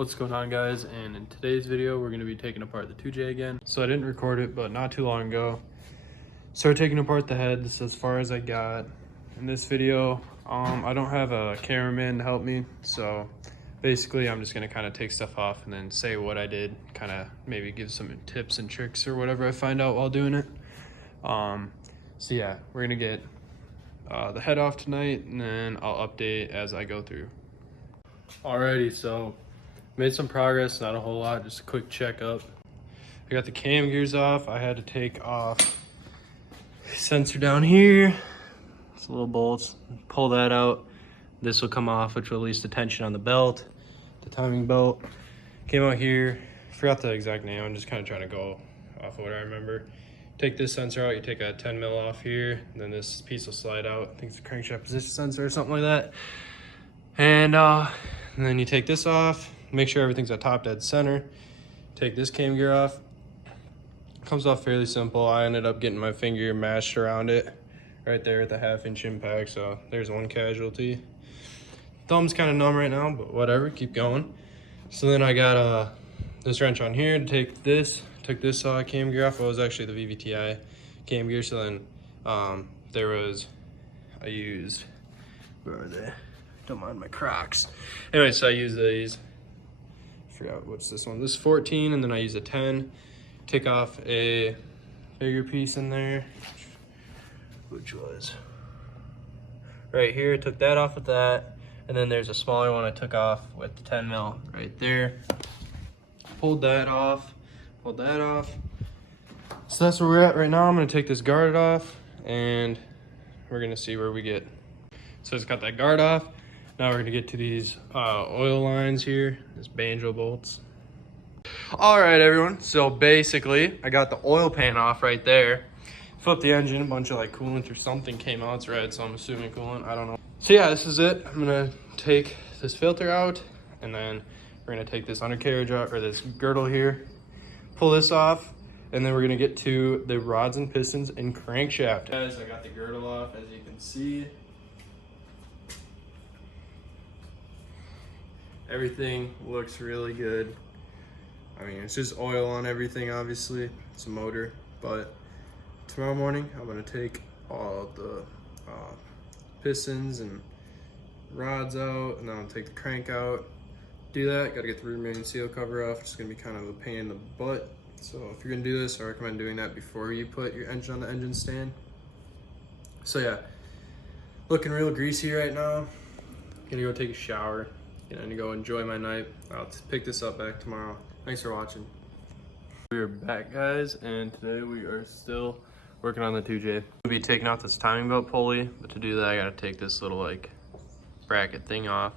What's going on, guys? And in today's video we're going to be taking apart the 2J again. So I didn't record it, but not too long ago started taking apart the head. This is as far as I got in this video. I don't have a cameraman to help me, so basically I'm just going to kind of take stuff off and then say what I did, kind of maybe give some tips and tricks or whatever I find out while doing it. So yeah, we're going to get the head off tonight, and then I'll update as I go through. Alrighty, so made some progress, not a whole lot, just a quick checkup. I got the cam gears off. I had to take off sensor down here. It's little bolts. Pull that out. This will come off, which will release the tension on the belt, the timing belt. Came out here. Forgot the exact name. I'm just kind of trying to go off of what I remember. Take this sensor out. You take a 10 mil off here, and then this piece will slide out. I think it's a crankshaft position sensor or something like that. And then you take this off. Make sure everything's at top dead center. Take this cam gear off. Comes off fairly simple. I ended up getting my finger mashed around it right there at the 1/2 inch impact, so there's one casualty. Thumb's kind of numb right now, but whatever, keep going. So then I got this wrench on here to take this. Took this cam gear off. It was actually the VVTi cam gear. So then I used, where are they? Don't mind my Crocs. Anyway, so I use these. Forgot what's this one. This is 14, and then I use a 10. Take off a bigger piece in there, which was right here. Took that off with that, and then there's a smaller one I took off with the 10 mil right there. Pulled that off. Pulled that off. So that's where we're at right now. I'm gonna take this guard off, and we're gonna see where we get. So it's got that guard off. Now we're gonna get to these oil lines here, this banjo bolts. All right, everyone. So basically, I got the oil pan off right there. Flipped the engine, a bunch of like coolant or something came out. It's red, so I'm assuming coolant. I don't know. So yeah, this is it. I'm gonna take this filter out, and then we're gonna take this undercarriage out, or this girdle here, pull this off, and then we're gonna get to the rods and pistons and crankshaft. Guys, I got the girdle off, as you can see. Everything looks really good. I mean, it's just oil on everything, obviously. It's a motor, but tomorrow morning I'm gonna take all the pistons and rods out, and then I'll take the crank out. Do that, gotta get the remaining seal cover off. It's gonna be kind of a pain in the butt. So if you're gonna do this, I recommend doing that before you put your engine on the engine stand. So yeah, looking real greasy right now. Gonna go take a shower. Gonna go enjoy my night. I'll pick this up back tomorrow. Thanks for watching. We are back, guys, and today we are still working on the 2J. We'll be taking off this timing belt pulley, but to do that I gotta take this little like bracket thing off,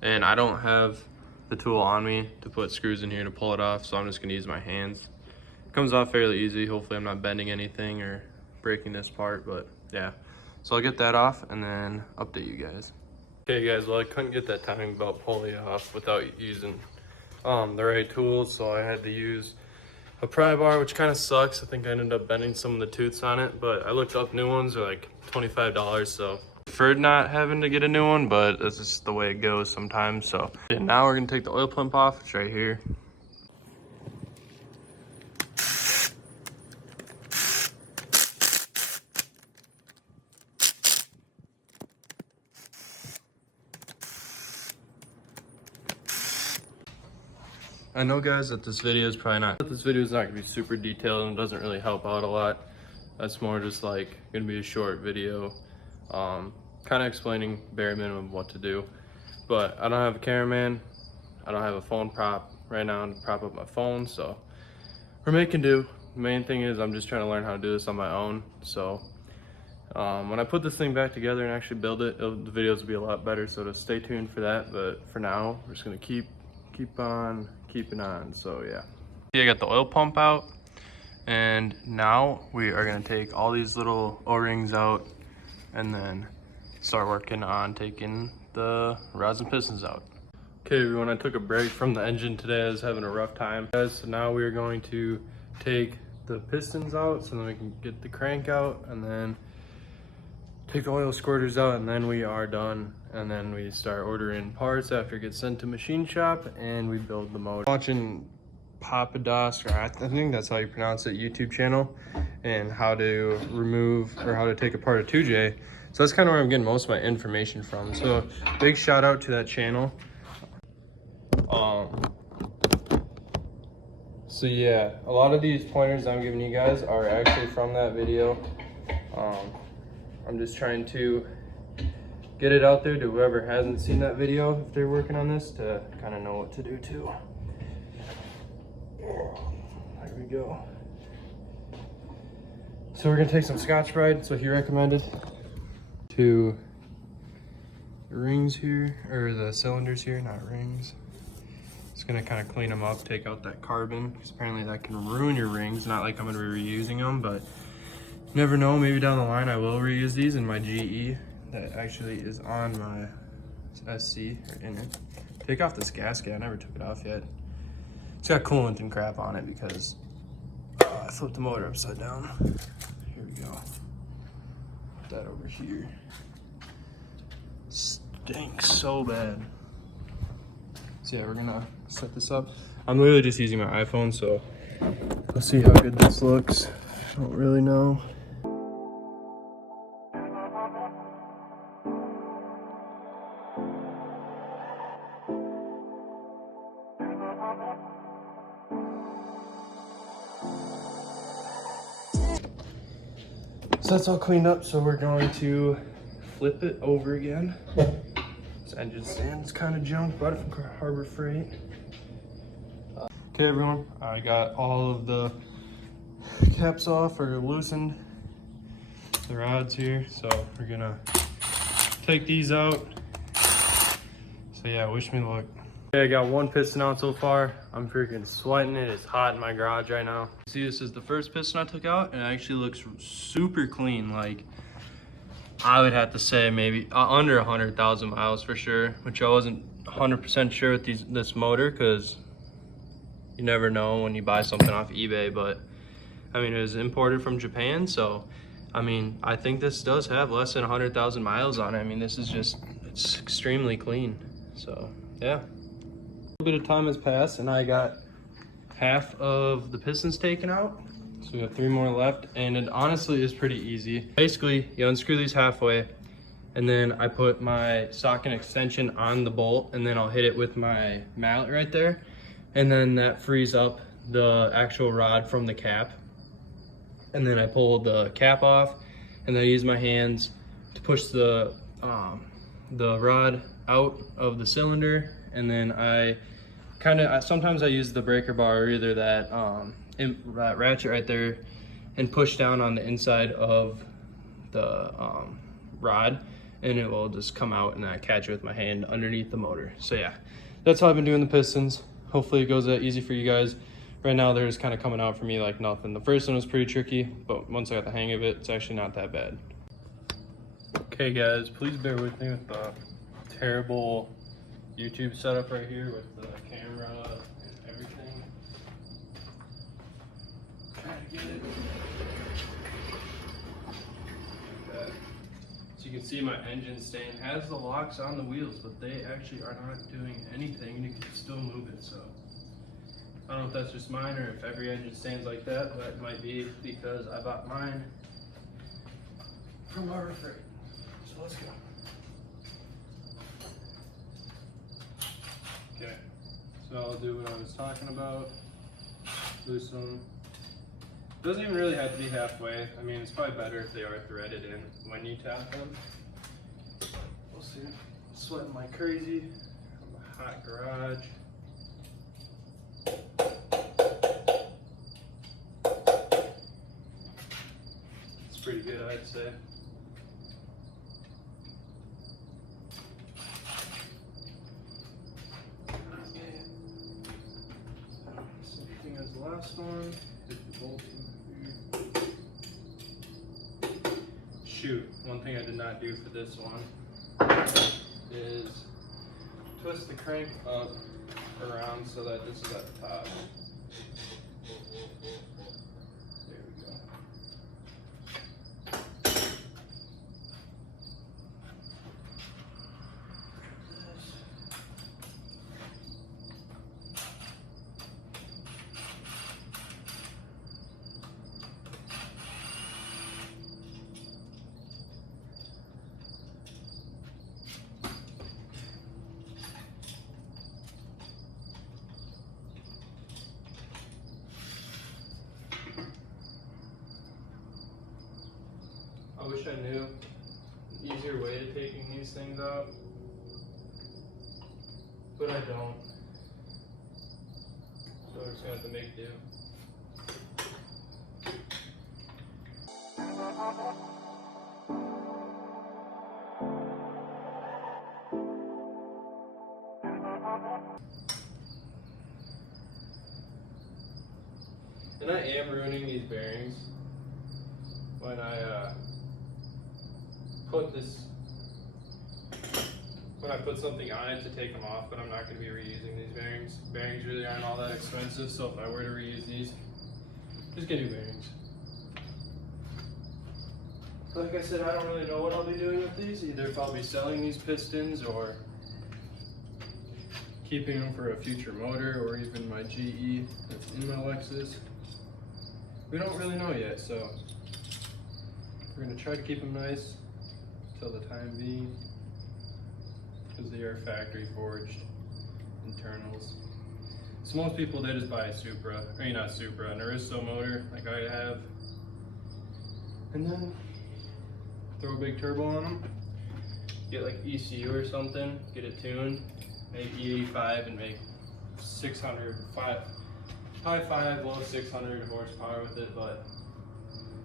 and I don't have the tool on me to put screws in here to pull it off, so I'm just gonna use my hands. It comes off fairly easy. Hopefully I'm not bending anything or breaking this part, but yeah. So I'll get that off and then update you guys. Okay guys, well I couldn't get that timing belt pulley off without using the right tools, so I had to use a pry bar, which kind of sucks. I think I ended up bending some of the tooths on it, but I looked up new ones are like $25, so preferred not having to get a new one, but that's just the way it goes sometimes. So yeah, now we're gonna take the oil pump off. It's right here. I know, guys, that this video is not gonna be super detailed and doesn't really help out a lot. That's more just like gonna be a short video, kind of explaining bare minimum what to do. But I don't have a cameraman. I don't have a phone prop right now to prop up my phone, so we're making do. The main thing is I'm just trying to learn how to do this on my own. So when I put this thing back together and actually build it, the videos will be a lot better. So to stay tuned for that. But for now, we're just gonna keep on keeping on. So yeah, I got the oil pump out, and now we are going to take all these little O-rings out and then start working on taking the rods and pistons out. Okay everyone, I took a break from the engine today. I was having a rough time, guys, so now we are going to take the pistons out so then we can get the crank out, and then take the oil squirters out, and then we are done. And then we start ordering parts after it gets sent to machine shop, and we build the motor. Watching Papados, or I think that's how you pronounce it, YouTube channel, and how to remove or how to take apart a 2J. So that's kind of where I'm getting most of my information from. So big shout out to that channel. So yeah, a lot of these pointers I'm giving you guys are actually from that video. I'm just trying to get it out there to whoever hasn't seen that video, if they're working on this, to kind of know what to do too. There we go. So we're gonna take some Scotch Brite, so he recommended, to the rings here, or the cylinders here, not rings. Just gonna kind of clean them up, take out that carbon, because apparently that can ruin your rings. Not like I'm gonna be reusing them, but you never know, maybe down the line I will reuse these in my GE that actually is on my SC, or in it. Take off this gasket, I never took it off yet. It's got coolant and crap on it because I flipped the motor upside down. Here we go. Put that over here. Stinks so bad. So yeah, we're gonna set this up. I'm literally just using my iPhone, so let's see how good this looks. I don't really know. So that's all cleaned up, so we're going to flip it over again. This engine stand's kind of junk, bought it from Harbor Freight. Okay everyone, I got all of the caps off, or loosened the rods here, so we're gonna take these out. So yeah, wish me luck. Okay, I got one piston out so far. I'm freaking sweating it. It's hot in my garage right now. See, this is the first piston I took out, and it actually looks super clean. Like, I would have to say maybe under 100,000 miles for sure, which I wasn't 100% sure with this motor, because you never know when you buy something off eBay. But I mean, it was imported from Japan, so I mean, I think this does have less than 100,000 miles on it. I mean, this is just, it's extremely clean. So yeah. A little bit of time has passed, and I got half of the pistons taken out. So we have 3 more left, and it honestly is pretty easy. Basically, you unscrew these halfway, and then I put my socket extension on the bolt, and then I'll hit it with my mallet right there, and then that frees up the actual rod from the cap. And then I pull the cap off, and then I use my hands to push the rod out of the cylinder, and then sometimes I use the breaker bar, or either that ratchet right there, and push down on the inside of the rod, and it will just come out, and I catch it with my hand underneath the motor. So yeah, that's how I've been doing the pistons. Hopefully it goes that easy for you guys. Right now they're just kind of coming out for me like nothing. The first one was pretty tricky, but once I got the hang of it, it's actually not that bad. Okay guys, please bear with me with the terrible YouTube setup right here with the camera and everything. Try to get it. Like that. So you can see my engine stand has the locks on the wheels, but they actually are not doing anything, and you can still move it. So I don't know if that's just mine or if every engine stands like that, but it might be because I bought mine from Harbor Freight. So let's go. Okay, so I'll do what I was talking about. Loosen them. Doesn't even really have to be halfway. I mean, it's probably better if they are threaded in when you tap them. We'll see. I'm sweating like crazy from a hot garage. It's pretty good, I'd say. Last one, hit the bolt in here. Shoot, one thing I did not do for this one is twist the crank up around so that this is at the top. There we go. easier way to taking these things out, but I don't. So we're just gonna have to make do. And I am ruining these bearings when I put something on it to take them off, but I'm not going to be reusing these bearings. Bearings really aren't all that expensive, so if I were to reuse these, just get new bearings. Like I said, I don't really know what I'll be doing with these, either if I'll be selling these pistons or keeping them for a future motor, or even my GE that's in my Lexus. We don't really know yet, so we're gonna try to keep them nice till the time being, because they are factory forged internals. So most people, they just buy a Supra, I mean not Supra, an Aristo motor like I have, and then throw a big turbo on them, get like ECU or something, get it tuned, make E85 and make 5, low 600 horsepower with it. But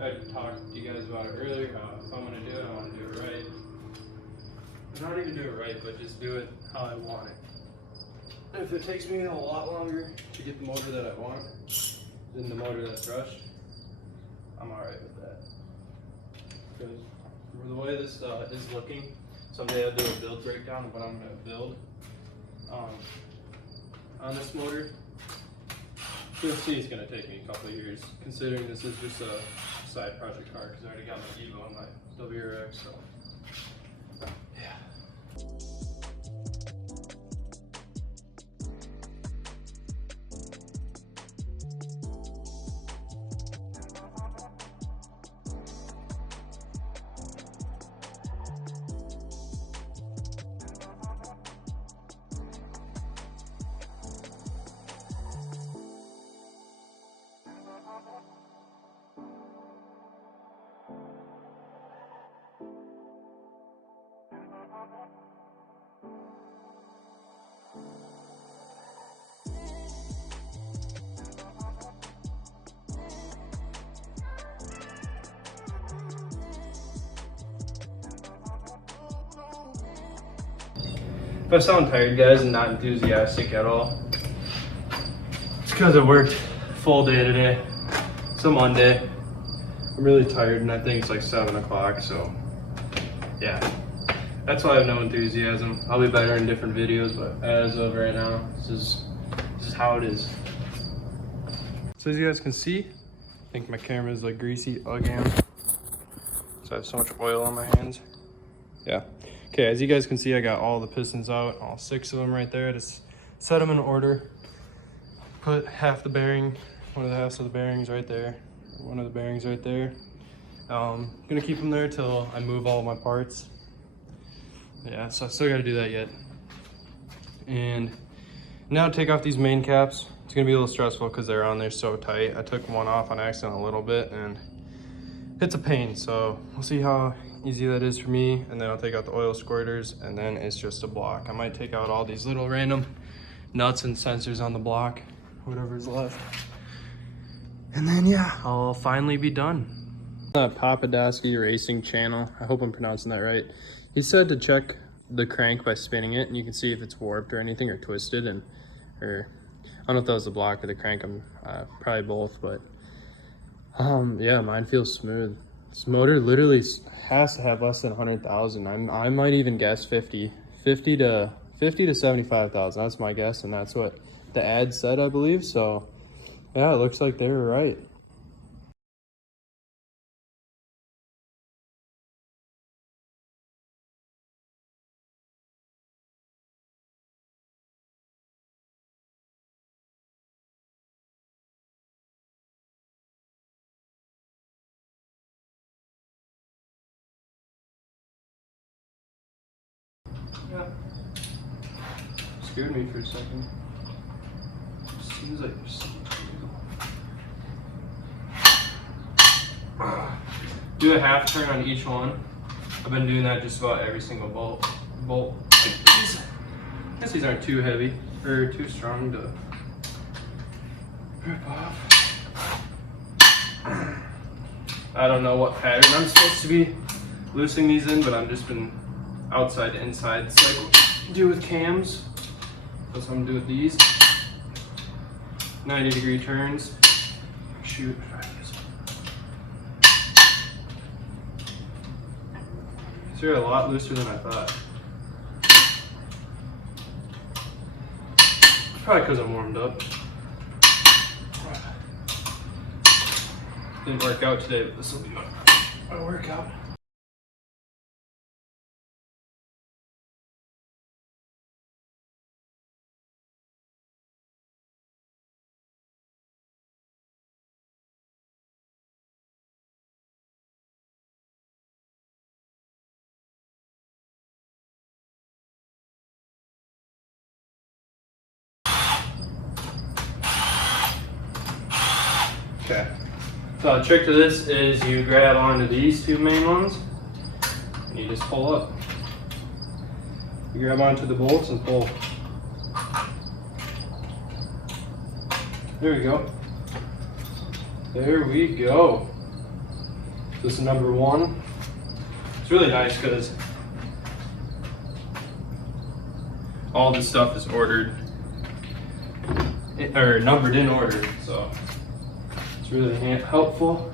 I talked to you guys about it earlier, how if I'm gonna do it, I wanna do it right. Not even do it right, but just do it how I want it. And if it takes me a lot longer to get the motor that I want than the motor that's rushed, I'm alright with that. Because the way this is looking, someday I'll do a build breakdown of what I'm gonna build on this motor. You'll see it's going to take me a couple of years, considering this is just a side project car, because I already got my Evo and my WRX, so yeah. If I sound tired, guys, and not enthusiastic at all, it's because I worked full day today. It's a Monday. I'm really tired, and I think it's like 7 o'clock, so yeah. That's why I have no enthusiasm. I'll be better in different videos, but as of right now, this is how it is. So as you guys can see, I think my camera is like greasy again. So I have so much oil on my hands. Yeah. Okay, as you guys can see, I got all the pistons out, all 6 of them right there. I just set them in order. Put half the bearing, one of the halves of the bearings right there, one of the bearings right there. Gonna keep them there till I move all my parts. Yeah, so I still gotta do that yet. And now to take off these main caps, it's gonna be a little stressful because they're on there so tight. I took one off on accident a little bit, and it's a pain, so we'll see how easy that is for me. And then I'll take out the oil squirters, and then it's just a block. I might take out all these little random nuts and sensors on the block, whatever's left. And then yeah, I'll finally be done. Papadowski Racing channel, I hope I'm pronouncing that right. He said to check the crank by spinning it, and you can see if it's warped or anything or twisted, and or I don't know if that was the block or the crank. I'm probably both, but yeah, mine feels smooth. This motor literally has to have less than 100,000. I might even guess 50 to 75,000. That's my guess, and that's what the ad said, I believe. So yeah, it looks like they were right. Yeah. Scared me for a second. Seems like do a half turn on each one, I've been doing that just about every single bolt. I guess these aren't too heavy or too strong to rip off. I don't know what pattern I'm supposed to be loosening these in, but I've just been outside to inside. It's like what you do with cams. That's what I'm gonna do with these. 90-degree turns. Shoot. These are a lot looser than I thought. Probably because I'm warmed up. Didn't work out today, but this will be my workout. Okay. So the trick to this is you grab onto these two main ones and you just pull up. You grab onto the bolts and pull. There we go. There we go. This is number one. It's really nice because all this stuff is ordered or numbered in order, so it's really helpful.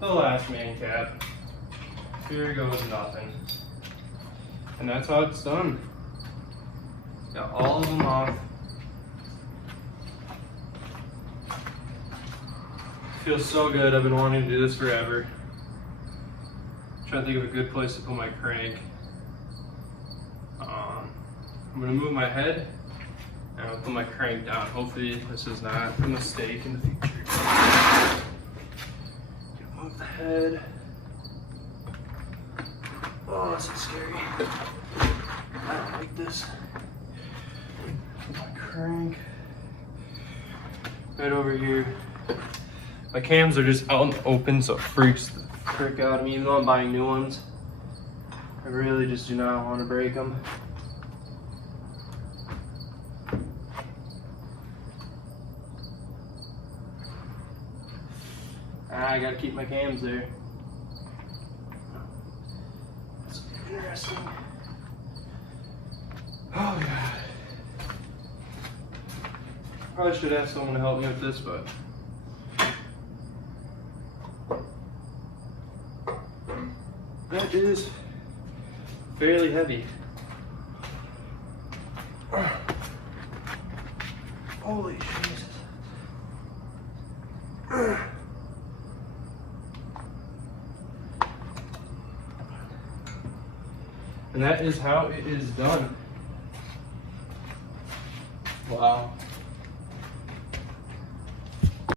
The last main cap. Here goes nothing. And that's how it's done. Got all of them off. Feels so good. I've been wanting to do this forever. Trying to think of a good place to put my crank. I'm gonna move my head and I'll put my crank down. Hopefully this is not a mistake in the future. Move the head. Oh, this is scary. I don't like this. My crank right over here. My cams are just out in the open, so it freaks the frick out of me. Even though I'm buying new ones, I really just do not want to break them. I gotta keep my cams there. That's interesting. Oh god. Probably should have someone to help me with this, but that is fairly heavy. Holy Jesus. And that is how it is done. Wow.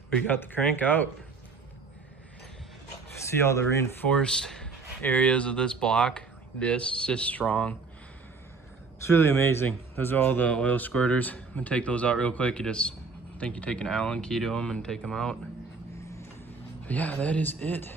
We got the crank out. See all the reinforced areas of this block. This is just strong. It's really amazing. Those are all the oil squirters. I'm gonna take those out real quick. You just think you take an Allen key to them and take them out. But yeah, that is it.